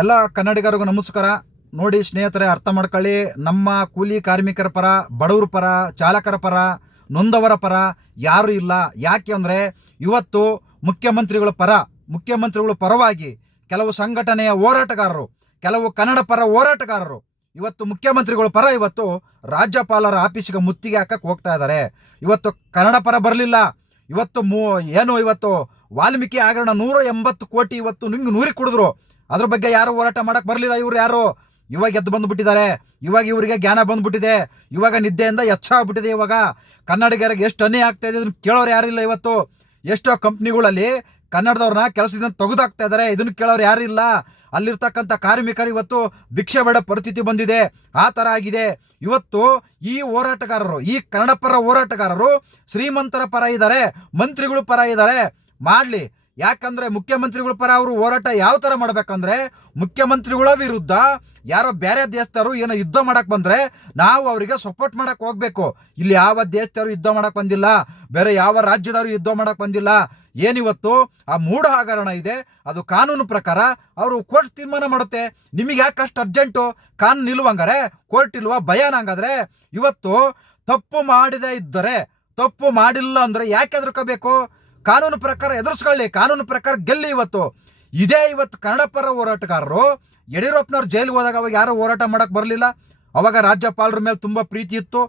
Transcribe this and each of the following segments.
ಎಲ್ಲ ಕನ್ನಡಿಗರಿಗೂ ನಮಸ್ಕಾರ. ನೋಡಿ ಸ್ನೇಹಿತರೆ, ಅರ್ಥ ಮಾಡ್ಕೊಳ್ಳಿ. ನಮ್ಮ ಕೂಲಿ ಕಾರ್ಮಿಕರ ಪರ, ಬಡವರ ಪರ, ಚಾಲಕರ ಪರ, ನೊಂದವರ ಪರ ಯಾರೂ ಇಲ್ಲ. ಯಾಕೆ ಅಂದರೆ ಇವತ್ತು ಮುಖ್ಯಮಂತ್ರಿಗಳ ಪರವಾಗಿ ಕೆಲವು ಸಂಘಟನೆಯ ಹೋರಾಟಗಾರರು, ಕೆಲವು ಕನ್ನಡ ಪರ ಹೋರಾಟಗಾರರು ಇವತ್ತು ಮುಖ್ಯಮಂತ್ರಿಗಳ ಪರ ಇವತ್ತು ರಾಜ್ಯಪಾಲರ ಆಫೀಸಿಗೆ ಮುತ್ತಿಗೆ ಹಾಕಕ್ಕೆ ಹೋಗ್ತಾ ಇದ್ದಾರೆ. ಇವತ್ತು ಕನ್ನಡ ಪರ ಬರಲಿಲ್ಲ. ಇವತ್ತು ವಾಲ್ಮೀಕಿ ಹಗರಣ 180 ಕೋಟಿ ಇವತ್ತು ನೂರಿಗೆ ಕುಡಿದ್ರು. ಅದ್ರ ಬಗ್ಗೆ ಯಾರು ಹೋರಾಟ ಮಾಡಕ್ ಬರಲಿಲ್ಲ. ಇವ್ರು ಯಾರು ಇವಾಗ ಎದ್ದು ಬಂದುಬಿಟ್ಟಿದ್ದಾರೆ. ಇವಾಗ ಇವರಿಗೆ ಜ್ಞಾನ ಬಂದ್ಬಿಟ್ಟಿದೆ. ಇವಾಗ ನಿದ್ದೆಯಿಂದ ಎಚ್ಚಾಗ್ಬಿಟ್ಟಿದೆ. ಇವಾಗ ಕನ್ನಡಿಗರಿಗೆ ಎಷ್ಟು ಅನ್ಯಾಯ ಆಗ್ತಾ ಇದೆ ಇದನ್ನು ಕೇಳೋರು ಯಾರಿಲ್ಲ. ಇವತ್ತು ಎಷ್ಟೋ ಕಂಪ್ನಿಗಳಲ್ಲಿ ಕನ್ನಡದವ್ರನ್ನ ಕೆಲಸದಿಂದ ತೆಗೆದಾಕ್ತಾ ಇದ್ದಾರೆ. ಇದನ್ನು ಕೇಳೋರು ಯಾರಿಲ್ಲ. ಅಲ್ಲಿರ್ತಕ್ಕಂಥ ಕಾರ್ಮಿಕರು ಇವತ್ತು ಭಿಕ್ಷೆ ಬೇಡ ಪರಿಸ್ಥಿತಿ ಬಂದಿದೆ. ಆ ಥರ ಆಗಿದೆ. ಇವತ್ತು ಈ ಹೋರಾಟಗಾರರು, ಈ ಕನ್ನಡ ಪರ ಹೋರಾಟಗಾರರು ಶ್ರೀಮಂತರ ಪರ ಇದ್ದಾರೆ, ಮಂತ್ರಿಗಳು ಪರ ಇದ್ದಾರೆ. ಮಾಡಲಿ. ಯಾಕಂದ್ರೆ ಮುಖ್ಯಮಂತ್ರಿಗಳ ಪರ ಅವರು ಹೋರಾಟ ಯಾವ ಥರ ಮಾಡ್ಬೇಕಂದ್ರೆ, ಮುಖ್ಯಮಂತ್ರಿಗಳ ವಿರುದ್ಧ ಯಾರೋ ಬೇರೆ ದೇಶದವರು ಏನೋ ಯುದ್ಧ ಮಾಡಕ್ ಬಂದ್ರೆ ನಾವು ಅವರಿಗೆ ಸಪೋರ್ಟ್ ಮಾಡಕ್ ಹೋಗ್ಬೇಕು. ಇಲ್ಲಿ ಯಾವ ದೇಶದವರು ಯುದ್ಧ ಮಾಡಕ್ ಬಂದಿಲ್ಲ, ಬೇರೆ ಯಾವ ರಾಜ್ಯದವರು ಯುದ್ಧ ಮಾಡಕ್ ಬಂದಿಲ್ಲ. ಏನಿವತ್ತು ಆ ಮೂಢ ಹಗರಣ ಇದೆ, ಅದು ಕಾನೂನು ಪ್ರಕಾರ ಅವರು ಕೋರ್ಟ್ ತೀರ್ಮಾನ ಮಾಡುತ್ತೆ. ನಿಮಗೆ ಯಾಕಷ್ಟು ಅರ್ಜೆಂಟು? ಕಾನೂನು ಇಲ್ವಂಗಾರೆ, ಕೋರ್ಟ್ ಇಲ್ವಾ, ಭಯನ? ಹಂಗಾದ್ರೆ ಇವತ್ತು ತಪ್ಪು ಮಾಡದೇ ಇದ್ದರೆ, ತಪ್ಪು ಮಾಡಿಲ್ಲ ಅಂದ್ರೆ ಯಾಕೆ ಎದುರ್ಕೋಬೇಕು? ಕಾನೂನು ಪ್ರಕಾರ ಎದುರಿಸ್ಕೊಳ್ಳಿ, ಕಾನೂನು ಪ್ರಕಾರ ಗೆಲ್ಲಿ. ಇವತ್ತು ಕನ್ನಡ ಪರ ಹೋರಾಟಗಾರರು ಯಡಿಯೂರಪ್ಪನವ್ರು ಜೈಲಿಗೆ ಹೋದಾಗ ಅವಾಗ ಯಾರು ಹೋರಾಟ ಮಾಡಕ್ ಬರಲಿಲ್ಲ. ಅವಾಗ ರಾಜ್ಯಪಾಲರ ಮೇಲೆ ತುಂಬ ಪ್ರೀತಿ ಇತ್ತು.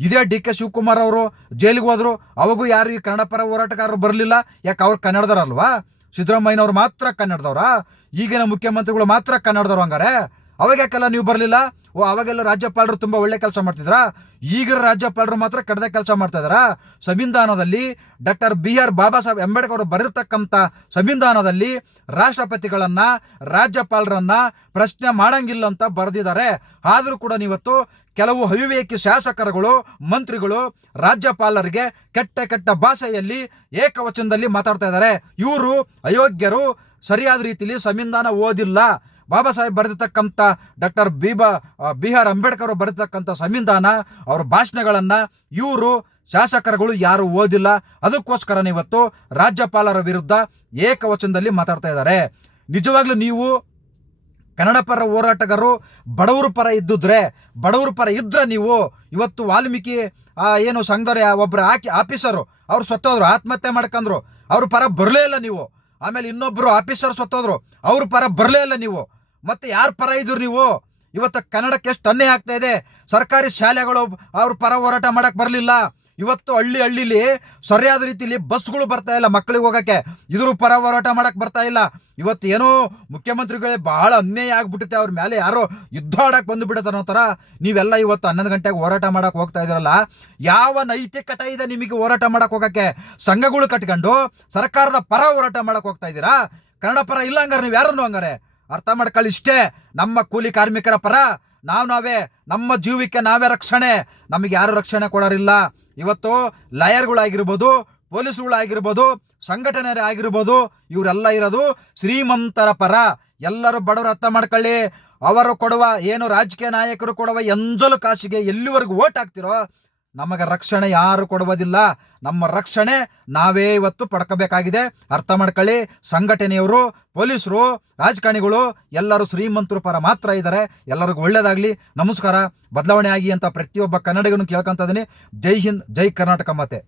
ಇದೇ DK ಶಿವಕುಮಾರ್ ಅವರು ಜೈಲಿಗೆ ಹೋದ್ರು, ಅವಾಗೂ ಯಾರು ಈ ಕನ್ನಡ ಪರ ಹೋರಾಟಗಾರರು ಬರಲಿಲ್ಲ. ಯಾಕೆ? ಅವ್ರು ಕನ್ನಡದವ್ರಲ್ವಾ? ಸಿದ್ದರಾಮಯ್ಯನವ್ರು ಮಾತ್ರ ಕನ್ನಡದವ್ರ? ಈಗಿನ ಮುಖ್ಯಮಂತ್ರಿಗಳು ಮಾತ್ರ ಕನ್ನಡದವ್ರು? ಹಂಗಾರೆ ಅವಾಗ ಯಾಕೆಲ್ಲ ನೀವು ಬರಲಿಲ್ಲ? ಅವಾಗೆಲ್ಲ ರಾಜ್ಯಪಾಲರು ತುಂಬ ಒಳ್ಳೆ ಕೆಲಸ ಮಾಡ್ತಿದ್ರ? ಈಗಿನ ರಾಜ್ಯಪಾಲರು ಮಾತ್ರ ಕಡದ ಕೆಲಸ ಮಾಡ್ತಾ ಇದಾರ? ಸಂವಿಧಾನದಲ್ಲಿ ಡಾಕ್ಟರ್ BR ಬಾಬಾ ಸಾಹೇಬ್ ಅಂಬೇಡ್ಕರ್ ಅವರು ಬರೆದಿರ್ತಕ್ಕಂಥ ಸಂವಿಧಾನದಲ್ಲಿ ರಾಷ್ಟ್ರಪತಿಗಳನ್ನ, ರಾಜ್ಯಪಾಲರನ್ನ ಪ್ರಶ್ನೆ ಮಾಡಂಗಿಲ್ಲ ಅಂತ ಬರೆದಿದ್ದಾರೆ. ಆದರೂ ಕೂಡ ನೀವತ್ತು ಕೆಲವು ಅವಿವೇಕಿ ಶಾಸಕರುಗಳು, ಮಂತ್ರಿಗಳು ರಾಜ್ಯಪಾಲರಿಗೆ ಕೆಟ್ಟ ಭಾಷೆಯಲ್ಲಿ ಏಕವಚನದಲ್ಲಿ ಮಾತಾಡ್ತಾ ಇದ್ದಾರೆ. ಇವರು ಅಯೋಗ್ಯರು, ಸರಿಯಾದ ರೀತಿಯಲ್ಲಿ ಸಂವಿಧಾನ ಓದಿಲ್ಲ. ಬಾಬಾ ಸಾಹೇಬ್ ಬರೆದಿರ್ತಕ್ಕಂಥ ಡಾಕ್ಟರ್ BR ಅಂಬೇಡ್ಕರ್ ಅವರು ಬರೆದಿರ್ತಕ್ಕಂಥ ಸಂವಿಧಾನ, ಅವ್ರ ಭಾಷಣಗಳನ್ನು ಇವರು ಶಾಸಕರುಗಳು ಯಾರು ಓದಿಲ್ಲ. ಅದಕ್ಕೋಸ್ಕರ ಇವತ್ತು ರಾಜ್ಯಪಾಲರ ವಿರುದ್ಧ ಏಕವಚನದಲ್ಲಿ ಮಾತಾಡ್ತಾ ಇದ್ದಾರೆ. ನಿಜವಾಗ್ಲೂ ನೀವು ಕನ್ನಡ ಪರ ಹೋರಾಟಗಾರರು ಬಡವರ ಪರ ಇದ್ರೆ ನೀವು ಇವತ್ತು ವಾಲ್ಮೀಕಿ ಏನು ಸಂಘದವ್ರ ಒಬ್ಬರು ಆಫೀಸರು ಅವ್ರು ಸತ್ತೋದ್ರು, ಆತ್ಮಹತ್ಯೆ ಮಾಡ್ಕೊಂಡ್ರು, ಅವ್ರ ಪರ ಬರಲೇ ಇಲ್ಲ ನೀವು. ಆಮೇಲೆ ಇನ್ನೊಬ್ಬರು ಆಫೀಸರ್ ಸತ್ತೋದ್ರು, ಅವ್ರ ಪರ ಬರಲೇ ಇಲ್ಲ ನೀವು. ಮತ್ತೆ ಯಾರ ಪರ ಇದ್ರು ನೀವು? ಇವತ್ತು ಕನ್ನಡಕ್ಕೆ ಎಷ್ಟು ಅನ್ಯಾಯ ಆಗ್ತಾ ಇದೆ. ಸರ್ಕಾರಿ ಶಾಲೆಗಳು ಅವ್ರ ಪರ ಹೋರಾಟ ಮಾಡಕ್ ಬರಲಿಲ್ಲ. ಇವತ್ತು ಹಳ್ಳಿಲಿ ಸರಿಯಾದ ರೀತಿಯಲ್ಲಿ ಬಸ್ಗಳು ಬರ್ತಾ ಇಲ್ಲ ಮಕ್ಕಳಿಗೆ ಹೋಗಕ್ಕೆ, ಇದ್ರ ಪರ ಹೋರಾಟ ಮಾಡಕ್ ಬರ್ತಾ ಇಲ್ಲ. ಇವತ್ತು ಏನೋ ಮುಖ್ಯಮಂತ್ರಿಗಳೇ ಬಹಳ ಅನ್ಯಾಯ ಆಗ್ಬಿಟ್ಟುತ್ತೆ, ಅವ್ರ ಮೇಲೆ ಯಾರೋ ಯುದ್ಧ ಆಡಕ್ ಬಂದುಬಿಡುತ್ತೆ ಅನ್ನೋ ಥರ ನೀವೆಲ್ಲ ಇವತ್ತು 11 ಗಂಟೆಗೆ ಹೋರಾಟ ಮಾಡಕ್ ಹೋಗ್ತಾ ಇದ್ರಲ್ಲ. ಯಾವ ನೈತಿಕತೆ ಇದೆ ನಿಮಗೆ ಹೋರಾಟ ಮಾಡಕ್ ಹೋಗಕ್ಕೆ? ಸಂಘಗಳು ಕಟ್ಕೊಂಡು ಸರ್ಕಾರದ ಪರ ಹೋರಾಟ ಮಾಡಕ್ ಹೋಗ್ತಾ ಇದ್ದೀರಾ? ಕನ್ನಡ ಪರ ಇಲ್ಲ ಹಂಗಾರೆ ನೀವು ಯಾರನ್ನು? ಹಂಗಾರೆ ಅರ್ಥ ಮಾಡ್ಕೊಳ್ಳಿ. ಇಷ್ಟೇ, ನಮ್ಮ ಕೂಲಿ ಕಾರ್ಮಿಕರ ಪರ ನಾವೇ, ನಮ್ಮ ಜೀವಕ್ಕೆ ನಾವೇ ರಕ್ಷಣೆ. ನಮಗೆ ಯಾರು ರಕ್ಷಣೆ ಕೊಡೋರಿಲ್ಲ. ಇವತ್ತು ಲಾಯರ್ಗಳಾಗಿರ್ಬೋದು, ಪೊಲೀಸ್ಗಳಾಗಿರ್ಬೋದು, ಸಂಘಟನೆ ಆಗಿರ್ಬೋದು, ಇವರೆಲ್ಲ ಇರೋದು ಶ್ರೀಮಂತರ ಪರ. ಎಲ್ಲರೂ ಬಡವರು ಅರ್ಥ ಮಾಡ್ಕೊಳ್ಳಿ. ಅವರು ಕೊಡುವ ಏನು ರಾಜಕೀಯ ನಾಯಕರು ಕೊಡುವ ಎಂಜಲು ಕಾಸಿಗೆ ಎಲ್ಲಿವರೆಗೂ ಓಟ್ ಹಾಕ್ತಿರೋ ನಮಗೆ ರಕ್ಷಣೆ ಯಾರು ಕೊಡುವುದಿಲ್ಲ. ನಮ್ಮ ರಕ್ಷಣೆ ನಾವೇ ಇವತ್ತು ಪಡ್ಕೋಬೇಕಾಗಿದೆ. ಅರ್ಥ ಮಾಡ್ಕೊಳ್ಳಿ. ಸಂಘಟನೆಯವರು, ಪೊಲೀಸರು, ರಾಜಕಾರಣಿಗಳು ಎಲ್ಲರೂ ಶ್ರೀಮಂತರ ಪರ ಮಾತ್ರ ಇದ್ದಾರೆ. ಎಲ್ಲರಿಗೂ ಒಳ್ಳೇದಾಗಲಿ. ನಮಸ್ಕಾರ. ಬದಲಾವಣೆ ಆಗಿ ಅಂತ ಪ್ರತಿಯೊಬ್ಬ ಕನ್ನಡಿಗನು ಕೇಳ್ಕೊಂತ ಇದೀನಿ. ಜೈ ಹಿಂದ್, ಜೈ ಕರ್ನಾಟಕ ಮಾತೆ.